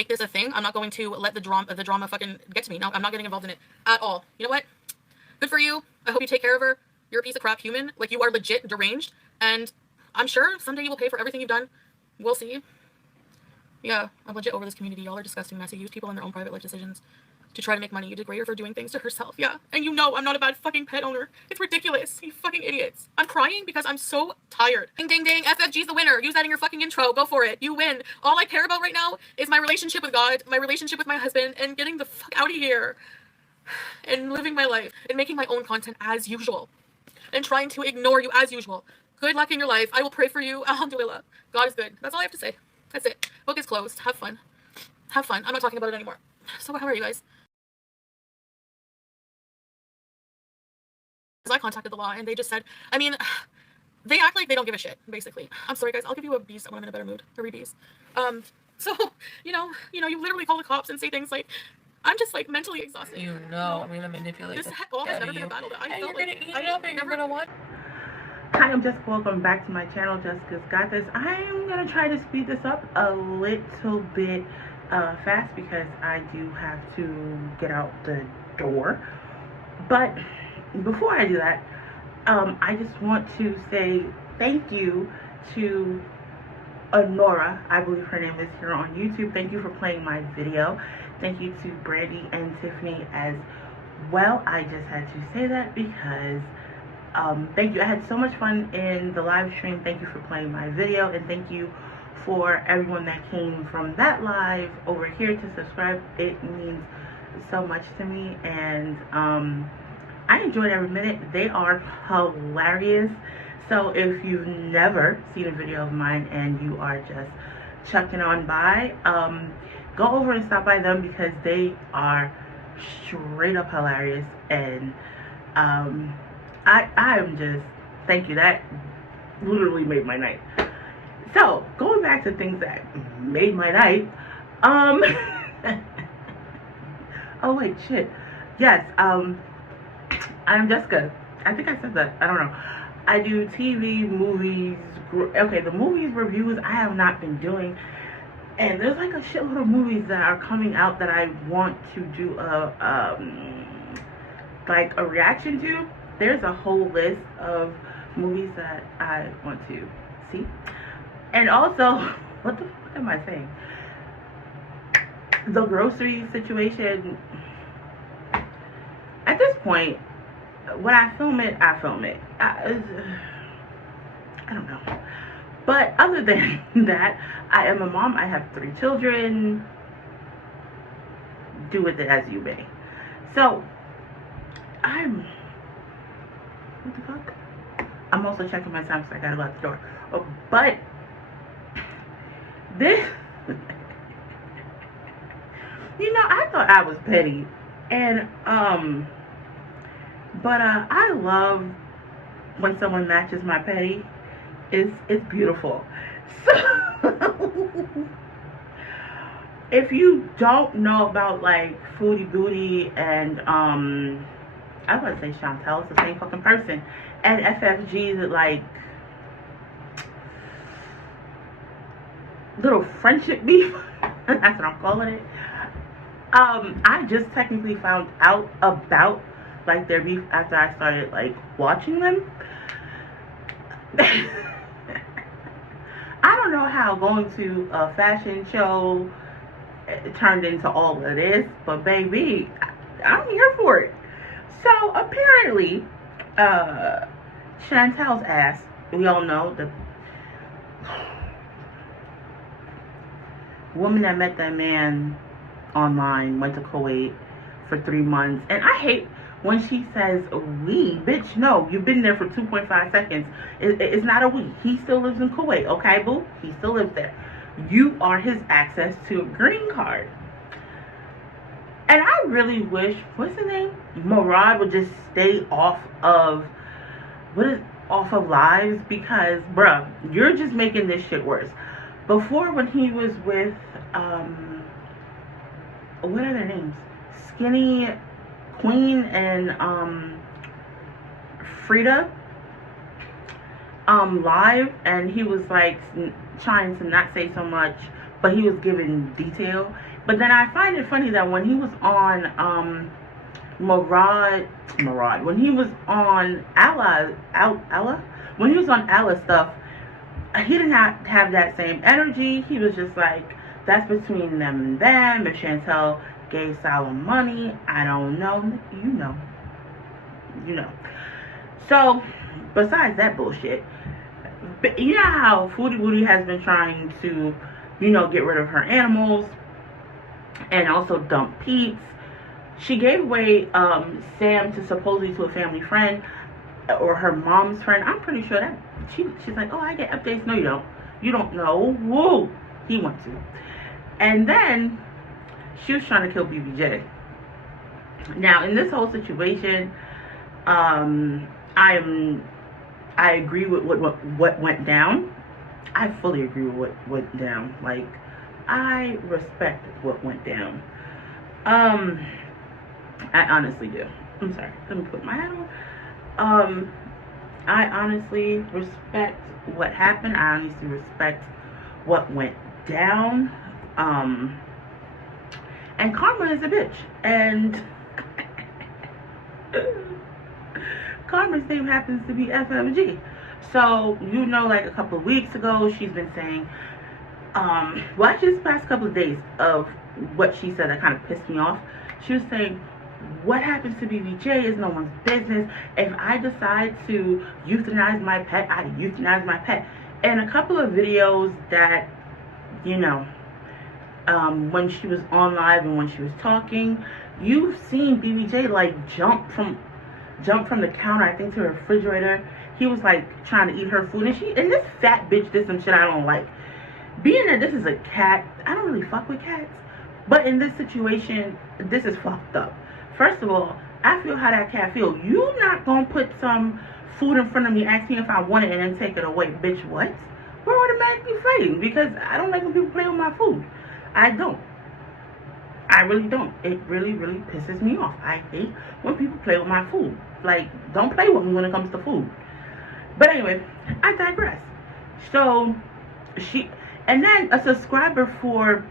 make this a thing. I'm not going to let the drama fucking get to me. No, I'm not getting involved in it at all. You know what? Good for you. I hope you take care of her. You're a piece of crap human. Like, you are legit deranged. And I'm sure someday you will pay for everything you've done. We'll see. Yeah, I'm legit over this community. Y'all are disgusting, messy. Use people in their own private life decisions to try to make money. You degrade her for doing things to herself. Yeah. And you know I'm not a bad fucking pet owner. It's ridiculous. You fucking idiots. I'm crying because I'm so tired. Ding, ding, ding. FFG's the winner. Use that in your fucking intro. Go for it. You win. All I care about right now is my relationship with God, my relationship with my husband, and getting the fuck out of here. And living my life. And making my own content as usual. And trying to ignore you as usual. Good luck in your life. I will pray for you. Alhamdulillah. God is good. That's all I have to say. That's it. Book is closed. Have fun. Have fun. I'm not talking about it anymore. So how are you guys? I contacted the law and they just said, I mean, they act like they don't give a shit, basically. I'm sorry guys, I'll give you a bees when I'm in a better mood. A re-bees. So, you know, you literally call the cops and say things like, I'm just like mentally exhausted. You know, I'm gonna manipulate this all has never been a battle that I felt like I never gonna want. Hi, I'm Jessica. Welcome back to my channel, Jessica's Got This. I'm gonna try to speed this up a little bit fast because I do have to get out the door. But before I do that, I just want to say thank you to Nora, I believe her name is, here on YouTube. Thank you for playing my video. Thank you to Brandy and Tiffany as well. I just had to say that because thank you. I had so much fun in the live stream. Thank you for playing my video, and thank you for everyone that came from that live over here to subscribe. It means so much to me, and I enjoyed every minute. They are hilarious. So if you've never seen a video of mine and you are just chucking on by, go over and stop by them because they are straight up hilarious. And I'm just, thank you. That literally made my night. So going back to things that made my night, oh wait, shit. Yes, I'm Jessica. I think I said that. I don't know. I do TV, movies. Okay, the movies reviews I have not been doing. And there's like a shitload of movies that are coming out that I want to do like a reaction to. There's a whole list of movies that I want to see. And also, what the fuck am I saying? The grocery situation. At this point, when I film it, I film it. I don't know. But other than that, I am a mom. I have 3 children. Do with it as you may. So, what the fuck? I'm also checking my time, so I gotta go out the door. Oh, but this, you know, I thought I was petty, and but I love when someone matches my petty. It's beautiful. So if you don't know about like Foodiebeauty and I was about to say Chantel, it's the same fucking person, and FFG, that like little friendship beef, that's what I'm calling it. I just technically found out about like their beef after I started like watching them. I don't know how going to a fashion show turned into all of this, but baby, I'm here for it. So apparently, Chantel's ass, we all know, the woman that met that man online, went to Kuwait for 3 months, and I hate when she says we. Bitch, no, you've been there for 2.5 seconds. It's not a we. He still lives in Kuwait, okay, boo? He still lives there. You are his access to a green card. And I really wish, what's his name? Murad would just stay off of, off of lives, because, bruh, you're just making this shit worse. Before, when he was with, what are their names? Skinny Queen and Frida live, and he was like trying to not say so much, but he was giving detail, But then I find it funny that when he was on when he was on when he was on Allah stuff, he didn't have that same energy. He was just like, that's between them and them. If Chantel gave Salem money, I don't know. You know. So, besides that bullshit, you know how Foodiebeauty has been trying to, get rid of her animals and also dump Pete's. She gave away Sam supposedly to a family friend or her mom's friend. I'm pretty sure that she's like, oh, I get updates. No, you don't. You don't know who he went to. And then she was trying to kill BBJ. Now, in this whole situation, I agree with what went down. I fully agree with what went down. Like, I respect what went down. I honestly do. I'm sorry. Let me put my hat on. I honestly respect what happened. I honestly respect what went down. And karma is a bitch. And Karma's name happens to be FFG. So, like a couple of weeks ago, she's been saying, well, actually this past couple of days of what she said that kind of pissed me off. She was saying, what happens to BBJ is no one's business. If I decide to euthanize my pet, I euthanize my pet. And a couple of videos that, when she was on live and when she was talking, you've seen BBJ like jump from the counter, I think, to the refrigerator. He was like trying to eat her food, and this fat bitch did some shit I don't like. Being that this is a cat, I don't really fuck with cats, but in this situation, this is fucked up. First of all, I feel how that cat feel. You not gonna put some food in front of me, ask me if I want it, and then take it away, bitch. What? We're automatically fighting because I don't like when people play with my food. I don't. I really don't. It really, really pisses me off. I hate when people play with my food. Like, don't play with me when it comes to food. But anyway, I digress. So, and then a subscriber for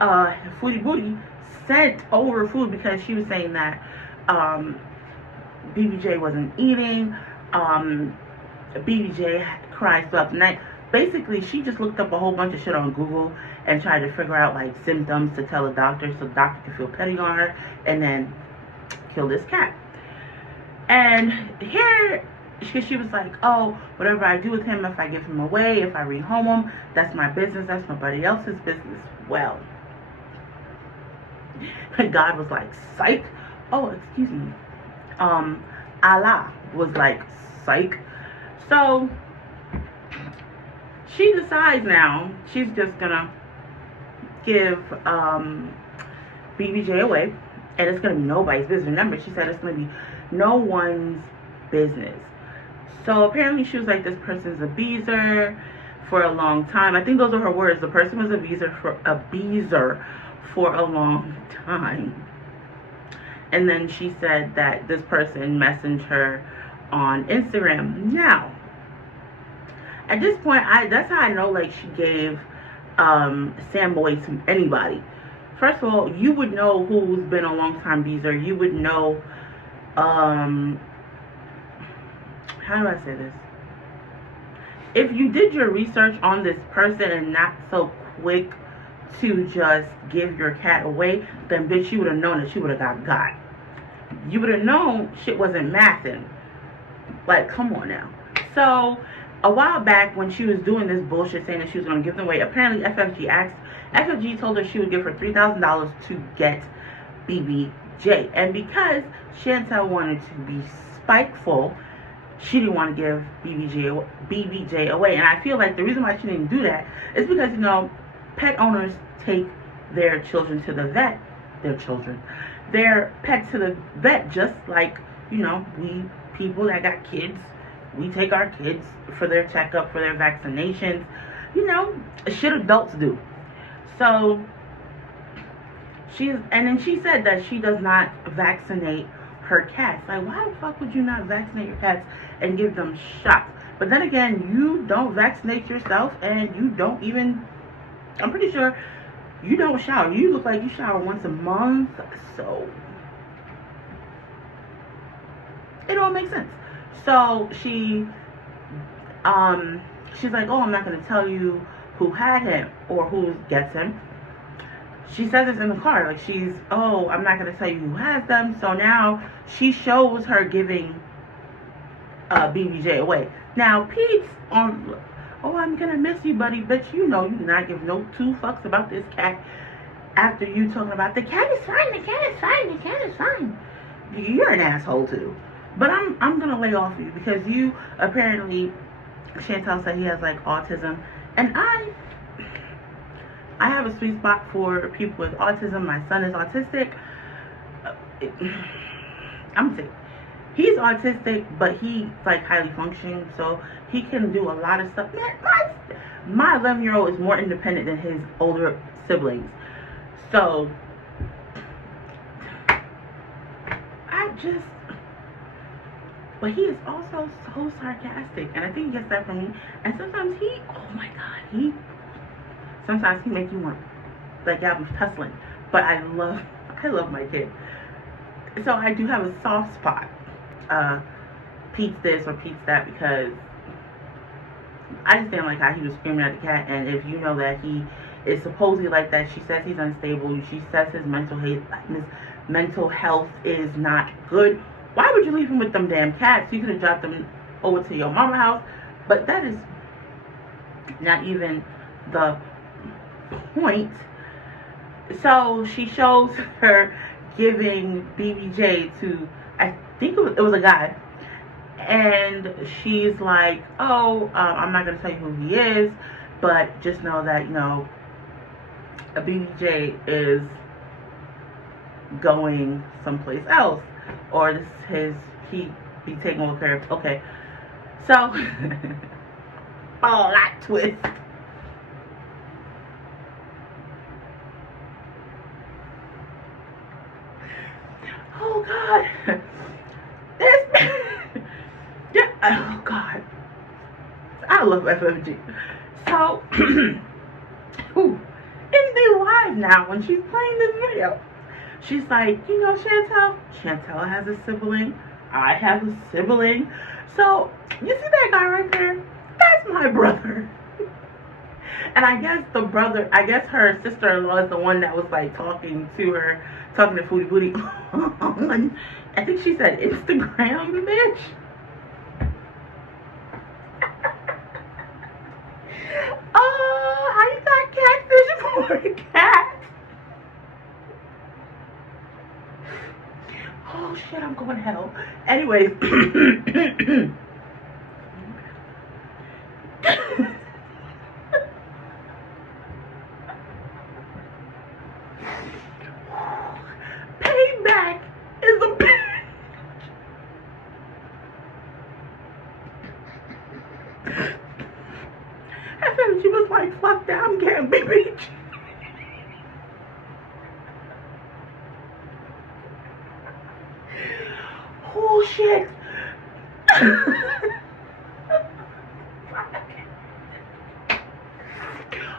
Foodiebeauty sent over food because she was saying that BBJ wasn't eating. BBJ cried throughout the night. Basically, she just looked up a whole bunch of shit on Google and tried to figure out like symptoms to tell a doctor so the doctor could feel petty on her and then kill this cat. And here she was like, oh, whatever I do with him, if I give him away, if I rehome him, that's my business, that's nobody else's business. Well, God was like, psych. Oh, excuse me. Allah was like, psych. So she decides now she's just gonna give BBJ away, and it's gonna be nobody's business. Remember, she said it's gonna be no one's business. So apparently she was like, this person's a beezer for a long time. I think those are her words. The person was a beezer for a long time. And then she said that this person messaged her on Instagram. Now, at this point, that's how I know like she gave Sam Boy to anybody. First of all, you would know who's been a long time beezer. You would know how do I say this? If you did your research on this person and not so quick to just give your cat away, then bitch, you would have known that she would have got. You would have known shit wasn't mathing. Like, come on now. So, a while back when she was doing this bullshit saying that she was going to give them away, apparently FFG told her she would give her $3,000 to get BBJ. And because Chantel wanted to be spiteful, she didn't want to give BBJ away. And I feel like the reason why she didn't do that is because, pet owners take their children to the vet. Their pets to the vet, just like, we people that got kids. We take our kids for their checkup, for their vaccinations. Shit adults do. So, then she said that she does not vaccinate her cats. Like, why the fuck would you not vaccinate your cats and give them shots? But then again, you don't vaccinate yourself, and you don't even, I'm pretty sure You don't shower. You look like you shower once a month. So it all makes sense. So she's like, oh, I'm not going to tell you who had him or who gets him. She says this in the car. Like, oh, I'm not going to tell you who has them. So now she shows her giving BBJ away. Now, Pete's on, oh, I'm going to miss you, buddy. Bitch, you know you do not give no two fucks about this cat after you talking about the cat is fine, the cat is fine, the cat is fine. You're an asshole, too. But I'm going to lay off you because you apparently, Chantel said he has, like, autism. And I have a sweet spot for people with autism. My son is autistic. I'm sick. He's autistic, but he's like highly functioning, so he can do a lot of stuff. Man, my 11-year-old is more independent than his older siblings. So but he is also so sarcastic, and I think he gets that from me. And sometimes oh my God, sometimes he makes you want, like, y'all be tussling. But I love my kid. So I do have a soft spot. Pete's this or Pete's that, because I just didn't like how he was screaming at the cat. And if you know that he is supposedly like that, she says he's unstable. She says his mental health is not good. Why would you leave him with them damn cats? You could have dropped them over to your mama's house. But that is not even the point. So she shows her giving BBJ to, I think it was a guy, and she's like, oh, I'm not going to tell you who he is, but just know that, you know, a BBJ is going someplace else, or he be taking over care of. Okay, so plot twist. Oh God, yeah. Oh God, I love FFG. So in the live now, when she's playing this video, she's like, you know, Chantel has a sibling. I have a sibling. So you see that guy right there? That's my brother. And I guess her sister-in-law is the one that was like talking to Foodiebeauty on, I think she said Instagram, bitch. Oh, how you got catfish for a cat? Oh shit, I'm going to hell. Anyways. Payback is a bitch. She was like, fuck that, I'm getting BBJ. Oh shit.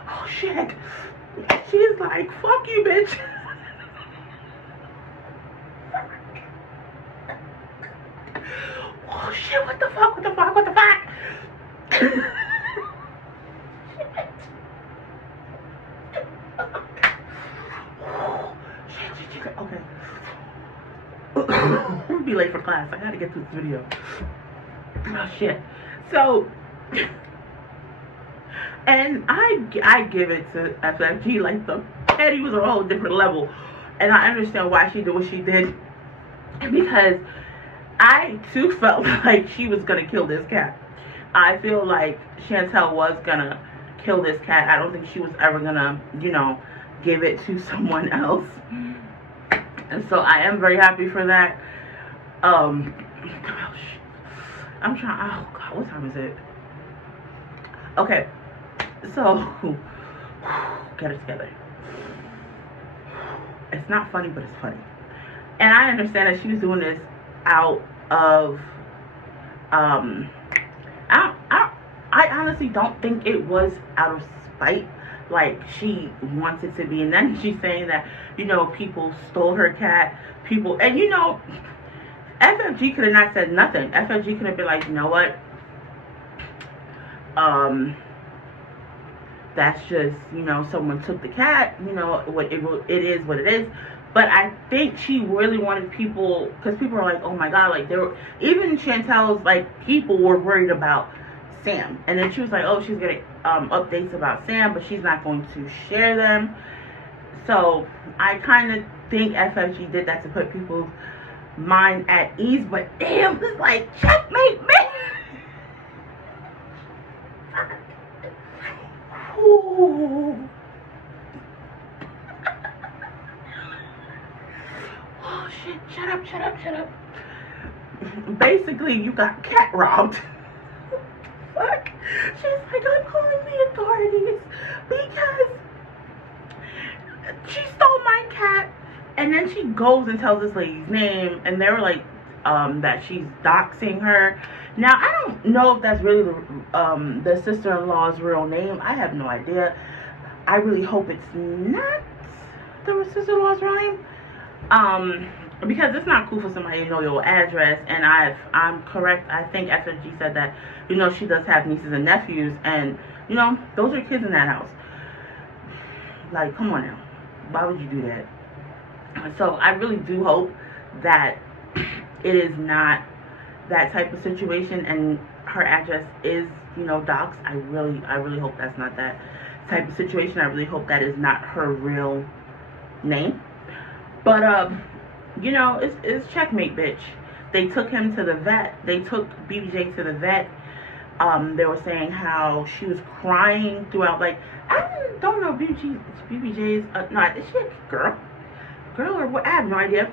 Oh shit. She's like, fuck you, bitch. Oh shit, what the fuck, what the fuck, what the fuck? Shit. Okay. I'm gonna be late for class. I gotta get to this video. Oh shit. So, and I give it to FFG, like, the petty was a whole different level, and I understand why she did what she did, because I too felt like she was gonna kill this cat. I feel like Chantel was gonna kill this cat. I don't think she was ever gonna, you know, give it to someone else. And so I am very happy for that. Gosh, I'm trying. Oh God, what time is it? Okay, so get it together. It's not funny, but it's funny. And I understand that she was doing this out of I honestly don't think it was out of spite. like she wants it to be. And then she's saying that, you know, people stole her cat, people, and you know, FFG could have not said nothing. FFG could have been like, you know what, that's just, you know, someone took the cat, you know, it is what it is. But I think she really wanted people, because people are like, oh my god, like, there were, even Chantel's, like, people were worried about Sam. And then she was like, oh, she's getting updates about Sam, but she's not going to share them. So I kind of think FFG did that to put people's mind at ease. But damn, it's like, checkmate, man. Ooh. Oh shit, shut up. Basically, you got cat robbed. Fuck. She's like, I'm calling the authorities because she stole my cat. And then she goes and tells this lady's name, and they were like, that she's doxing her. Now, I don't know if that's really the sister-in-law's real name. I have no idea. I really hope it's not the sister-in-law's real name. Because it's not cool for somebody to know your address. And I'm correct. I think FFG said that, you know, she does have nieces and nephews, and, you know, those are kids in that house. Like, come on now. Why would you do that? So I really do hope that it is not that type of situation and her address is, you know, doxed. I really hope that's not that type of situation. I really hope that is not her real name. But you know, it's checkmate, bitch. They took him to the vet. They took BBJ to the vet. They were saying how she was crying throughout. Like, I don't know, BBJ's no, is she a girl or what? I have no idea.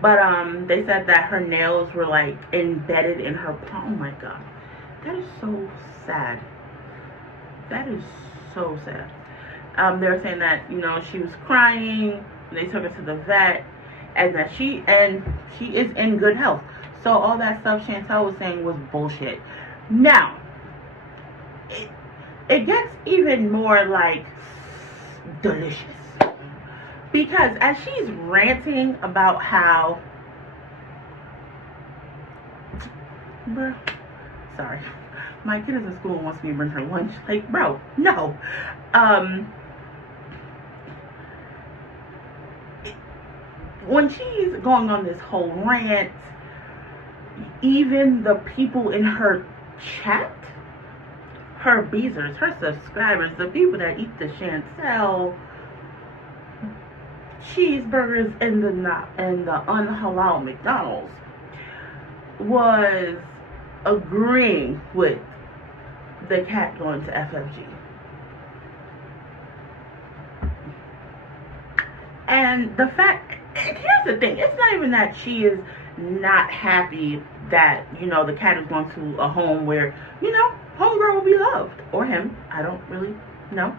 But they said that her nails were like embedded in her palm. Oh my god, that is so sad. That is so sad. They were saying that, you know, she was crying. They took her to the vet, and that she is in good health. So all that stuff Chantel was saying was bullshit. Now, it gets even more like delicious, because as she's ranting about how, bruh, sorry, my kid is in school and wants me to bring her lunch. Like, bro, no. When she's going on this whole rant, even the people in her chat, her beezers, her subscribers, the people that eat the Chantel cheeseburgers in the unhalal McDonald's, was agreeing with the cat going to FFG. And the fact, here's the thing, it's not even that she is not happy that, you know, the cat is going to a home where, you know, homegirl will be loved, or him, I don't really know.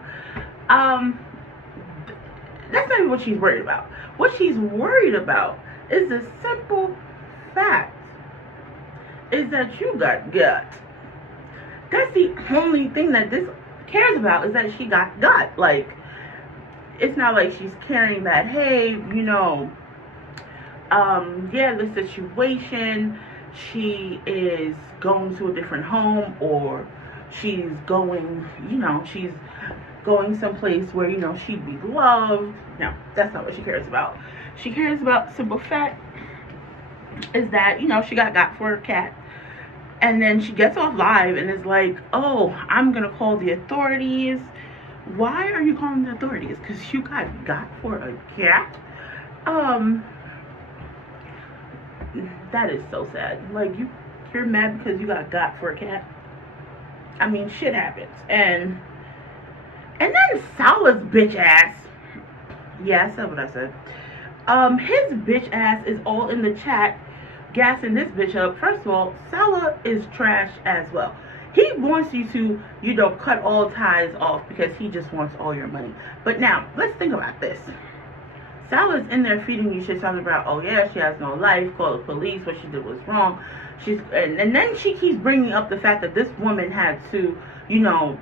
That's not even what she's worried about. What she's worried about is the simple fact is that you got gut. That's the only thing that this cares about, is that she got gut. Like, it's not like she's caring that, hey, you know, yeah, the situation, she is going to a different home, or she's going, you know, she's going someplace where, you know, she'd be loved. No, that's not what she cares about. She cares about the simple fact is that, you know, she got for her cat. And then she gets off live and is like, oh, I'm going to call the authorities. Why are you calling the authorities? Because you got for a cat? That is so sad. Like, you're mad because you got for a cat? I mean, shit happens. And then Salah's bitch ass. Yeah, I said what I said. His bitch ass is all in the chat gassing this bitch up. First of all, Salah is trash as well. He wants you to, you know, cut all ties off because he just wants all your money. But now, let's think about this. Salah's in there feeding you shit, talking about, oh yeah, she has no life, call the police, what she did was wrong. And then she keeps bringing up the fact that this woman had to, you know,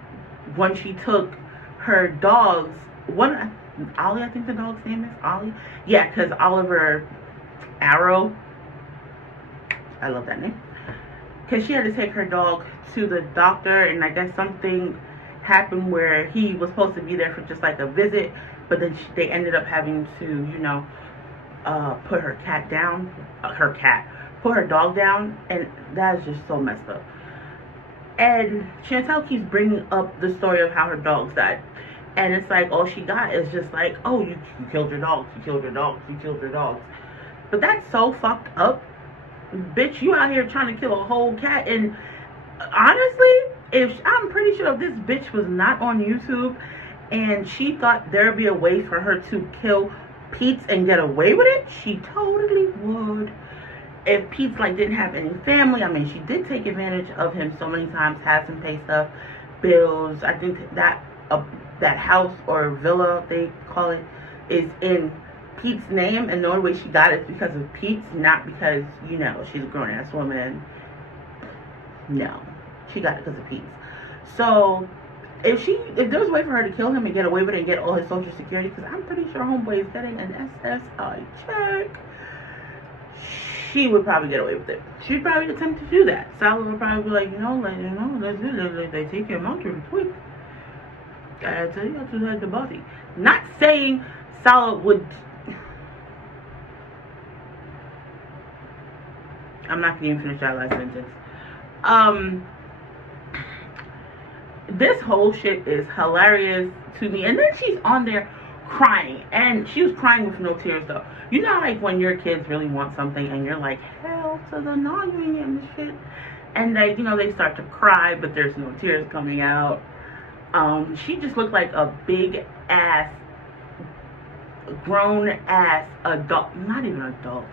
when she took her dogs, one, Ollie, I think the dog's name is Ollie. Yeah, because Oliver Arrow, I love that name. Because she had to take her dog to the doctor, and I guess something happened where he was supposed to be there for just like a visit, but then they ended up having to, you know, put her cat down, put her dog down, and that is just so messed up. And Chantel keeps bringing up the story of how her dogs died. And it's like, all she got is just like, oh, you killed your dogs, you killed your dogs, you killed your dogs. But that's so fucked up. Bitch, you out here trying to kill a whole cat. And honestly, I'm pretty sure if this bitch was not on YouTube and she thought there'd be a way for her to kill Pete's and get away with it, she totally would. If Pete's like didn't have any family, I mean, she did take advantage of him so many times, has him pay stuff, bills. I think that that house or villa, they call it, is in Pete's name, and the only way she got it is because of Pete's, not because, you know, she's a grown-ass woman. No, she got it because of Pete's. So if there was a way for her to kill him and get away with it and get all his social security, because I'm pretty sure homeboy is getting an SSI check, she would probably get away with it. She'd probably attempt to do that. Sally would probably be like, you know, they take him out really quick. I tell you, I just had the body. Not saying Sala would. I'm not gonna even finish that last sentence. This whole shit is hilarious to me. And then she's on there crying, and she was crying with no tears though. You know, like when your kids really want something and you're like, hell to the no, you ain't getting this shit, and they, you know, they start to cry, but there's no tears coming out. She just looked like a big ass, grown ass adult, not even adult,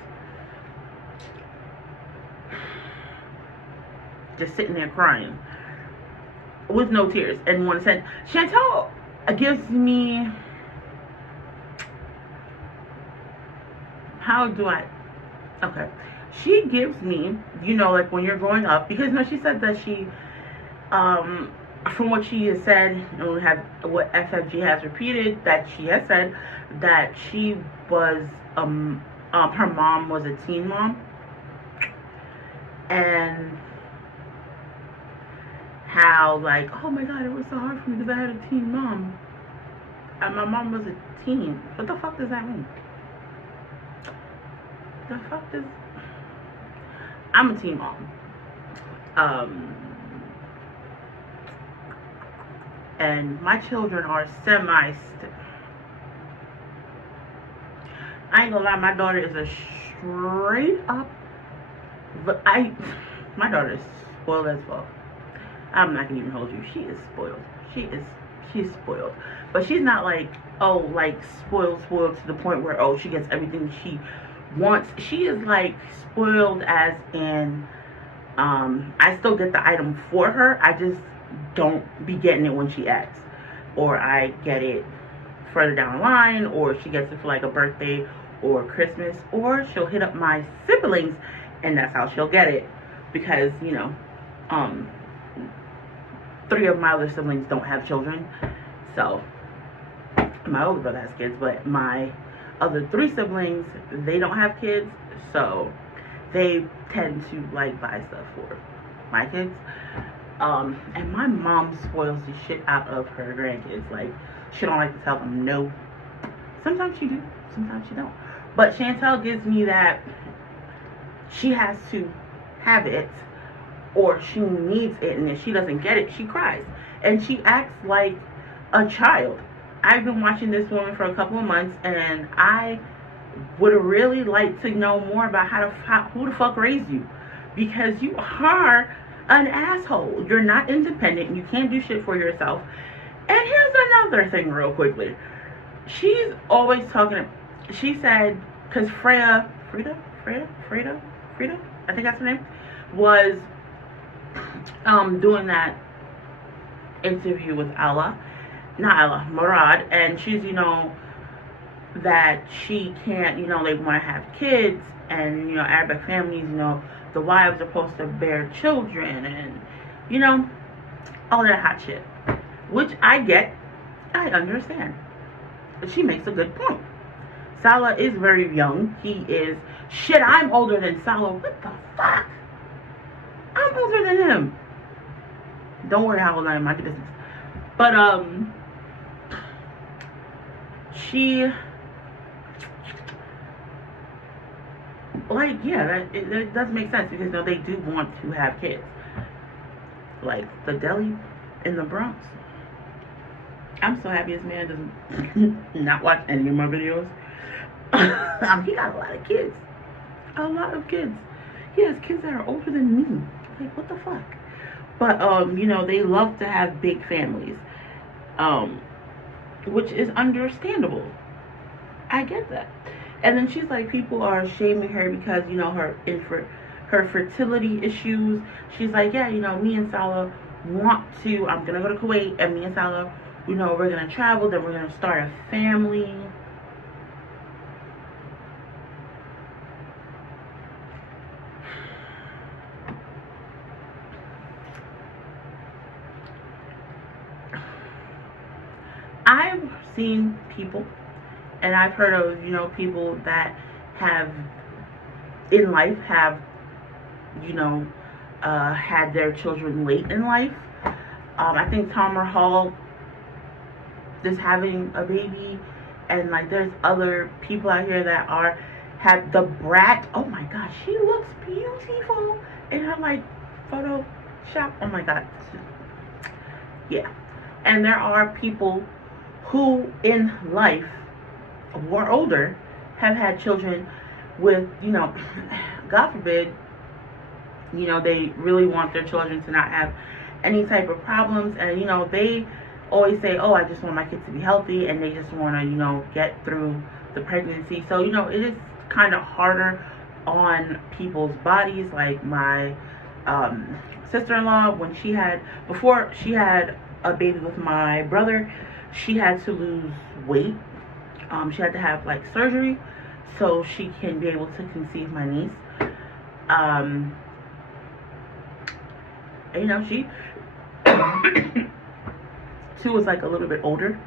just sitting there crying with no tears. And one said, Chantel gives me, okay, she gives me, you know, like when you're growing up, because no, she said that she, from what she has said, and what FFG has repeated, that she has said that she was, her mom was a teen mom, and how, like, oh my god, it was so hard for me because I had a teen mom, and my mom was a teen. What the fuck does that mean? The fuck does... I'm a teen mom. And my children are I ain't gonna lie, my daughter is a straight up, but my daughter is spoiled as well. I'm not gonna even hold you. She is spoiled. She's spoiled. But she's not like, oh, like spoiled to the point where, oh, she gets everything she wants. She is like spoiled as in, I still get the item for her. I just don't be getting it when she asks. Or I get it further down the line, or she gets it for like a birthday or Christmas, or she'll hit up my siblings and that's how she'll get it. Because, you know, 3 of my other siblings don't have children. So my older brother has kids, but my other 3 siblings, they don't have kids, so they tend to like buy stuff for my kids. And my mom spoils the shit out of her grandkids. Like, she don't like to tell them no. Sometimes she do, sometimes she don't. But Chantel gives me that she has to have it, or she needs it, and if she doesn't get it, she cries. And she acts like a child. I've been watching this woman for a couple of months, and I would really like to know more about who the fuck raised you. Because you are an asshole. You're not independent. You can't do shit for yourself. And here's another thing real quickly. She's always talking, she said, because Frida, I think that's her name, was doing that interview with Murad, and she's, you know, that she can't, you know, they want to have kids, and, you know, Arabic families, you know, the wives are supposed to bear children, and, you know, all that hot shit, which I get. I understand. But she makes a good point. Salah is very young. He is, shit, I'm older than Salah. What the fuck? I'm older than him. Don't worry how old I am, I get business. But, she, like, yeah, that does make sense because, you know, they do want to have kids. Like, the deli in the Bronx. I'm so happy this man doesn't not watch any of my videos. He got a lot of kids. A lot of kids. He has kids that are older than me. Like, what the fuck? But, you know, they love to have big families. Which is understandable. I get that. And then she's like, people are shaming her because, you know, her fertility issues. She's like, yeah, you know, me and Salah want to, I'm going to go to Kuwait, and me and Salah, you know, we're going to travel, then we're going to start a family. I've seen people, and I've heard of, you know, people that have, in life, have, you know, had their children late in life. I think Tamar Hall is having a baby, and like there's other people out here that have the brat. Oh my gosh, she looks beautiful in her like Photoshop. Oh my god, yeah. And there are people who in life or older have had children with, you know, God forbid, you know, they really want their children to not have any type of problems, and you know, they always say, oh, I just want my kids to be healthy, and they just want to, you know, get through the pregnancy. So, you know, it is kind of harder on people's bodies. Like my sister-in-law, when before she had a baby with my brother, she had to lose weight. She had to have like surgery so she can be able to conceive my niece. You know, she was like a little bit older.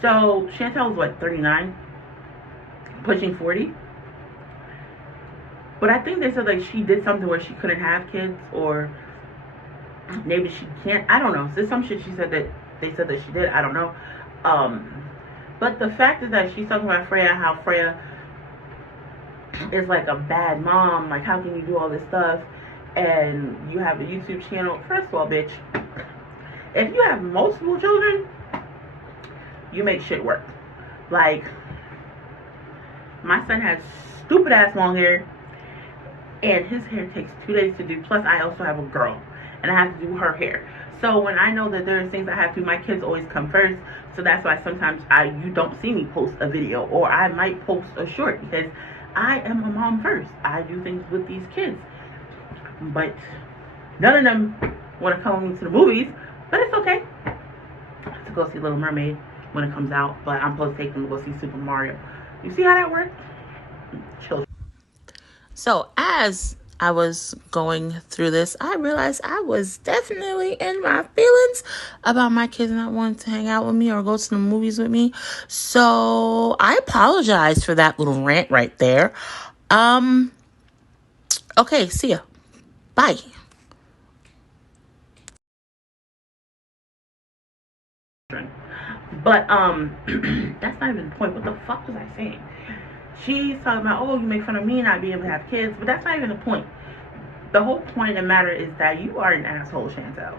So Chantel was what, 39, pushing 40. But I think they said like she did something where she couldn't have kids, or maybe she can't. I don't know. There's some shit she said that they said that she did. I don't know. But the fact is that she's talking about Freya, how Freya is like a bad mom. Like, how can you do all this stuff and you have a YouTube channel? First of all, bitch, if you have multiple children, you make shit work. Like, my son has stupid ass long hair, and his hair takes 2 days to do. Plus, I also have a girl, and I have to do her hair. So when I know that there's things I have to do, my kids always come first. So that's why sometimes you don't see me post a video, or I might post a short, because I am a mom first. I do things with these kids. But none of them want to come to the movies, but it's okay. I have to go see Little Mermaid when it comes out, but I'm supposed to take them to go see Super Mario. You see how that works? Children. So as I was going through this, I realized I was definitely in my feelings about my kids not wanting to hang out with me or go to the movies with me. So I apologize for that little rant right there. Okay, see ya. Bye. But that's not even the point. What the fuck was I saying? She's talking about, oh, you make fun of me not being able to have kids, but that's not even the point. The whole point of the matter is that you are an asshole, Chantel.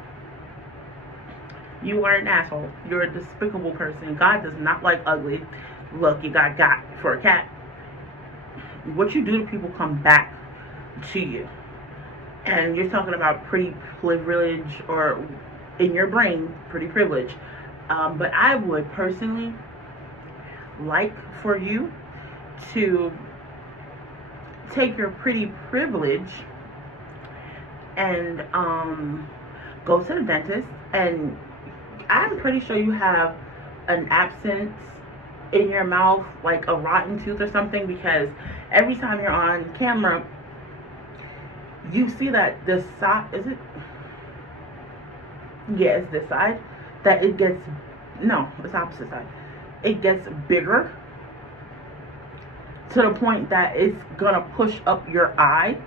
You are an asshole. You're a despicable person. God does not like ugly. Look, you got for a cat. What you do to people come back to you. And you're talking about pretty privilege, or in your brain, pretty privilege. But I would personally like for you to take your pretty privilege and go to the dentist, and I'm pretty sure you have an abscess in your mouth, like a rotten tooth or something, because every time you're on camera you see that the side, is it? yeah, it's this side, that it gets, no, it's opposite side. It gets bigger to the point that it's gonna push up your eye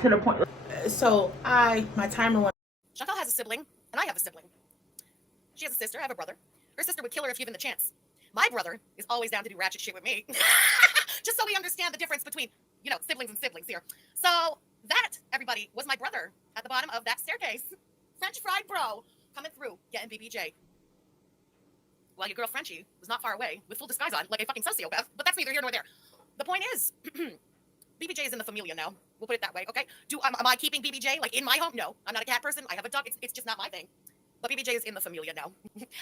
to the point. So my timer went. Chantal has a sibling, and I have a sibling. She has a sister, I have a brother. Her sister would kill her if given the chance. My brother is always down to do ratchet shit with me. Just so we understand the difference between, you know, siblings and siblings here. So that, everybody, was my brother at the bottom of that staircase. French fried bro coming through, getting BBJ. While your girl Frenchie was not far away with full disguise on, like a fucking sociopath. But that's neither here nor there. The point is, BBJ is in the familia now. We'll put it that way, okay? Am I keeping BBJ like in my home? No, I'm not a cat person. I have a dog. It's just not my thing. But BBJ is in the familia now.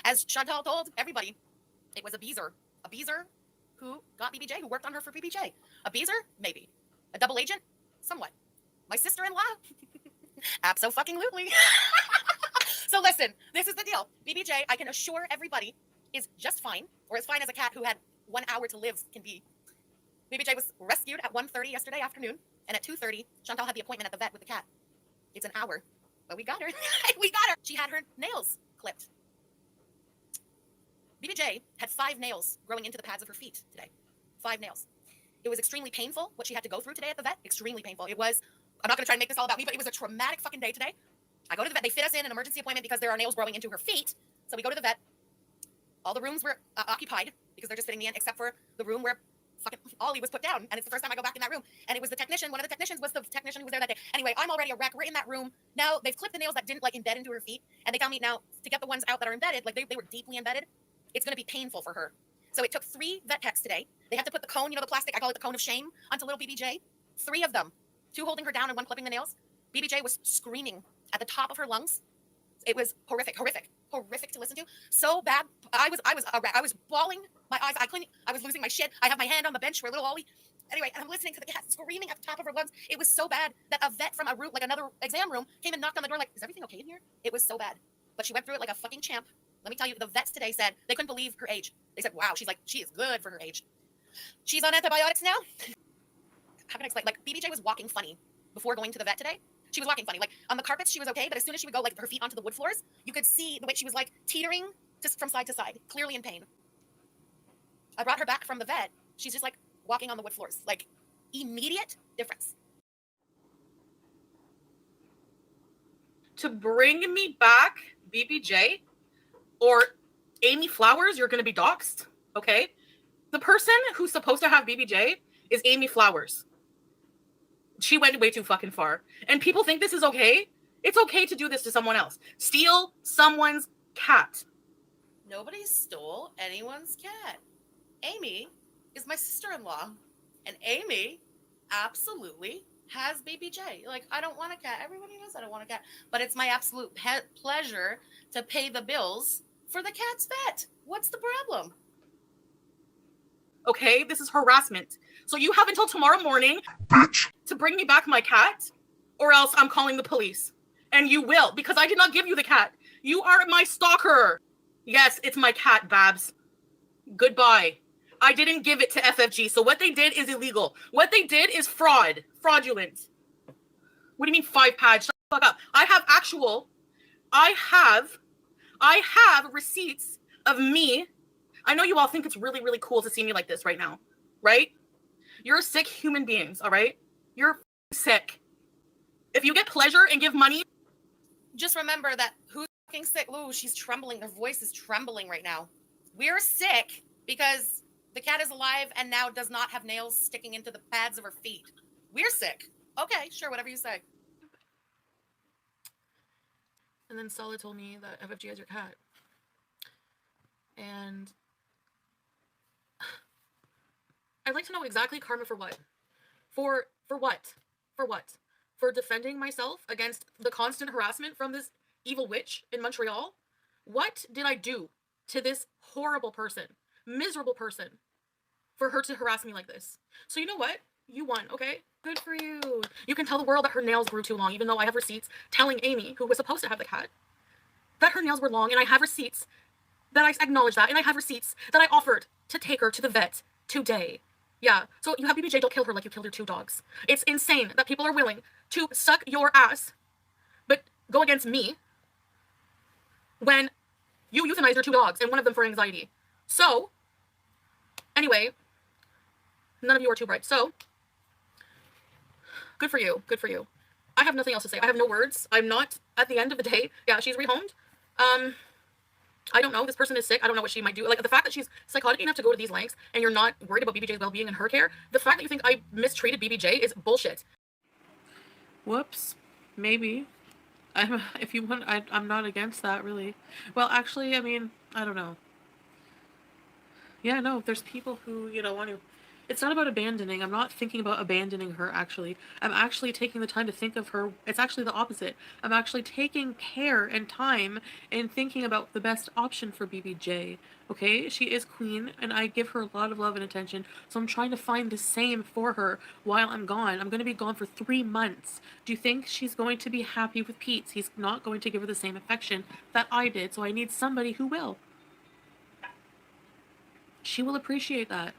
As Chantal told everybody, it was a beezer. A beezer who got BBJ, who worked on her for BBJ. A beezer? Maybe. A double agent? Somewhat. My sister-in-law? Abso-fucking-lutely. So listen, this is the deal. BBJ, I can assure everybody, is just fine, or as fine as a cat who had 1 hour to live can be. BBJ was rescued at 1:30 yesterday afternoon, and at 2:30, Chantal had the appointment at the vet with the cat. It's an hour, but we got her. We got her. She had her nails clipped. BBJ had 5 nails growing into the pads of her feet today. 5 nails. It was extremely painful what she had to go through today at the vet. Extremely painful. It was, I'm not going to try and make this all about me, but it was a traumatic fucking day today. I go to the vet. They fit us in an emergency appointment because there are nails growing into her feet. So we go to the vet. All the rooms were occupied because they're just fitting me in, except for the room where fucking Ollie was put down. And it's the first time I go back in that room. And it was the technician. One of the technicians was the technician who was there that day. Anyway, I'm already a wreck. We're in that room. Now they've clipped the nails that didn't like embed into her feet. And they tell me now to get the ones out that are embedded, like they were deeply embedded, it's going to be painful for her. So it took 3 vet techs today. They had to put the cone, you know, the plastic, I call it the cone of shame, onto little BBJ. 3 of them. 2 holding her down and 1 clipping the nails. BBJ was screaming at the top of her lungs. It was horrific to listen to. So bad. I was bawling my eyes. I was losing my shit. I have my hand on the bench for little Ollie. Anyway, and I'm listening to the cat screaming at the top of her lungs. It was so bad that a vet from a room, like another exam room, came and knocked on the door like, is everything okay in here? It was so bad. But she went through it like a fucking champ. Let me tell you, the vets today said they couldn't believe her age. They said, wow, she is good for her age. She's on antibiotics now. How can I explain? Like, BBJ was walking funny before going to the vet today. She was walking funny. Like, on the carpets, she was okay, but as soon as she would go, like, her feet onto the wood floors, you could see the way she was, like, teetering just from side to side, clearly in pain. I brought her back from the vet. She's just, like, walking on the wood floors. Like, immediate difference. To bring me back BBJ or Amy Flowers, you're going to be doxxed, okay? The person who's supposed to have BBJ is Amy Flowers. She went way too fucking far. And people think this is okay. It's okay to do this to someone else. Steal someone's cat. Nobody stole anyone's cat. Amy is my sister-in-law. And Amy absolutely has BBJ. Like, I don't want a cat. Everybody knows I don't want a cat. But it's my absolute pleasure to pay the bills for the cat's vet. What's the problem? Okay, this is harassment. So you have until tomorrow morning to bring me back my cat, or else I'm calling the police. And you will, because I did not give you the cat. You are my stalker. Yes, it's my cat, Babs. Goodbye. I didn't give it to FFG, so what they did is illegal. What they did is fraudulent. What do you mean 5 pads? Shut the fuck up. I have receipts of me. I know you all think it's really, really cool to see me like this right now, right? You're sick human beings, all right? You're sick. If you get pleasure and give money. Just remember that who's fucking sick? Ooh, she's trembling. Her voice is trembling right now. We're sick because the cat is alive and now does not have nails sticking into the pads of her feet. We're sick. Okay, sure, whatever you say. And then Stella told me that FFG has your cat. And I'd like to know exactly karma for what? For what? For what? For defending myself against the constant harassment from this evil witch in Montreal? What did I do to this horrible person, miserable person, for her to harass me like this? So you know what? You won, okay? Good for you. You can tell the world that her nails grew too long, even though I have receipts telling Amy, who was supposed to have the cat, that her nails were long, and I have receipts that I acknowledge that, and I have receipts that I offered to take her to the vet today. Yeah, so you have BBJ, don't kill her like you killed your 2 dogs. It's insane that people are willing to suck your ass, but go against me when you euthanized your 2 dogs and one of them for anxiety. So, anyway, none of you are too bright. So, good for you. Good for you. I have nothing else to say. I have no words. I'm not, at the end of the day, yeah, she's rehomed. I don't know. This person is sick. I don't know what she might do. Like, the fact that she's psychotic enough to go to these lengths and you're not worried about BBJ's well-being and her care, the fact that you think I mistreated BBJ is bullshit. Whoops. Maybe. If you want, I'm not against that, really. Well, actually, I mean, I don't know. Yeah, no, there's people who, you know, want to... It's not about abandoning. I'm not thinking about abandoning her, actually. I'm actually taking the time to think of her. It's actually the opposite. I'm actually taking care and time and thinking about the best option for BBJ. Okay? She is queen, and I give her a lot of love and attention, so I'm trying to find the same for her while I'm gone. I'm going to be gone for 3 months. Do you think she's going to be happy with Pete? He's not going to give her the same affection that I did, so I need somebody who will. She will appreciate that.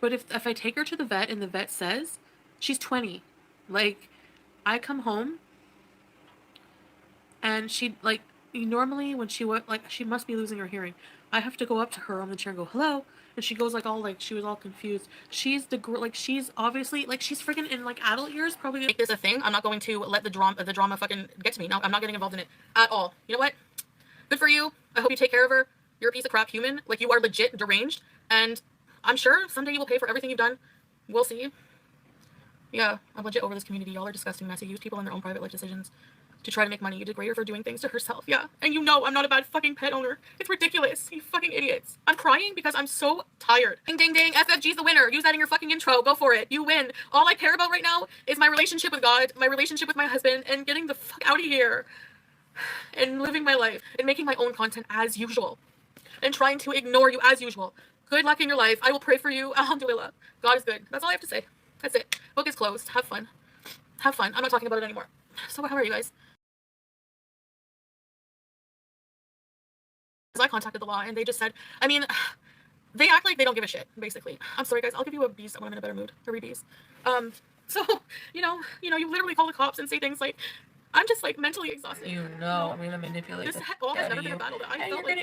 But if I take her to the vet and the vet says she's 20, like, I come home and she, like, normally when she she must be losing her hearing. I have to go up to her on the chair and go, hello. And she goes she was all confused. She's she's obviously, she's freaking in, adult years, probably. Make this a thing. I'm not going to let the drama fucking get to me. No, I'm not getting involved in it at all. You know what? Good for you. I hope you take care of her. You're a piece of crap human. Like, you are legit deranged. And I'm sure someday you will pay for everything you've done. We'll see. Yeah, I'm legit over this community. Y'all are disgusting, messy. Use people in their own private life decisions to try to make money. You degrade her for doing things to herself. Yeah, and you know I'm not a bad fucking pet owner. It's ridiculous. You fucking idiots. I'm crying because I'm so tired. Ding, ding, ding. FFG's the winner. Use that in your fucking intro. Go for it. You win. All I care about right now is my relationship with God, my relationship with my husband, and getting the fuck out of here. And living my life. And making my own content as usual. And trying to ignore you as usual. Good luck in your life. I will pray for you. Alhamdulillah. God is good. That's all I have to say. That's it. Book is closed. Have fun. Have fun. I'm not talking about it anymore. So how are you guys? I contacted the law and they just said, I mean, they act like they don't give a shit, basically. I'm sorry guys, I'll give you a B's when I'm in a better mood. 3 B's. So, you you literally call the cops and say things like, I'm just mentally exhausted. You know, I'm gonna manipulate this all has never been a battle that I felt like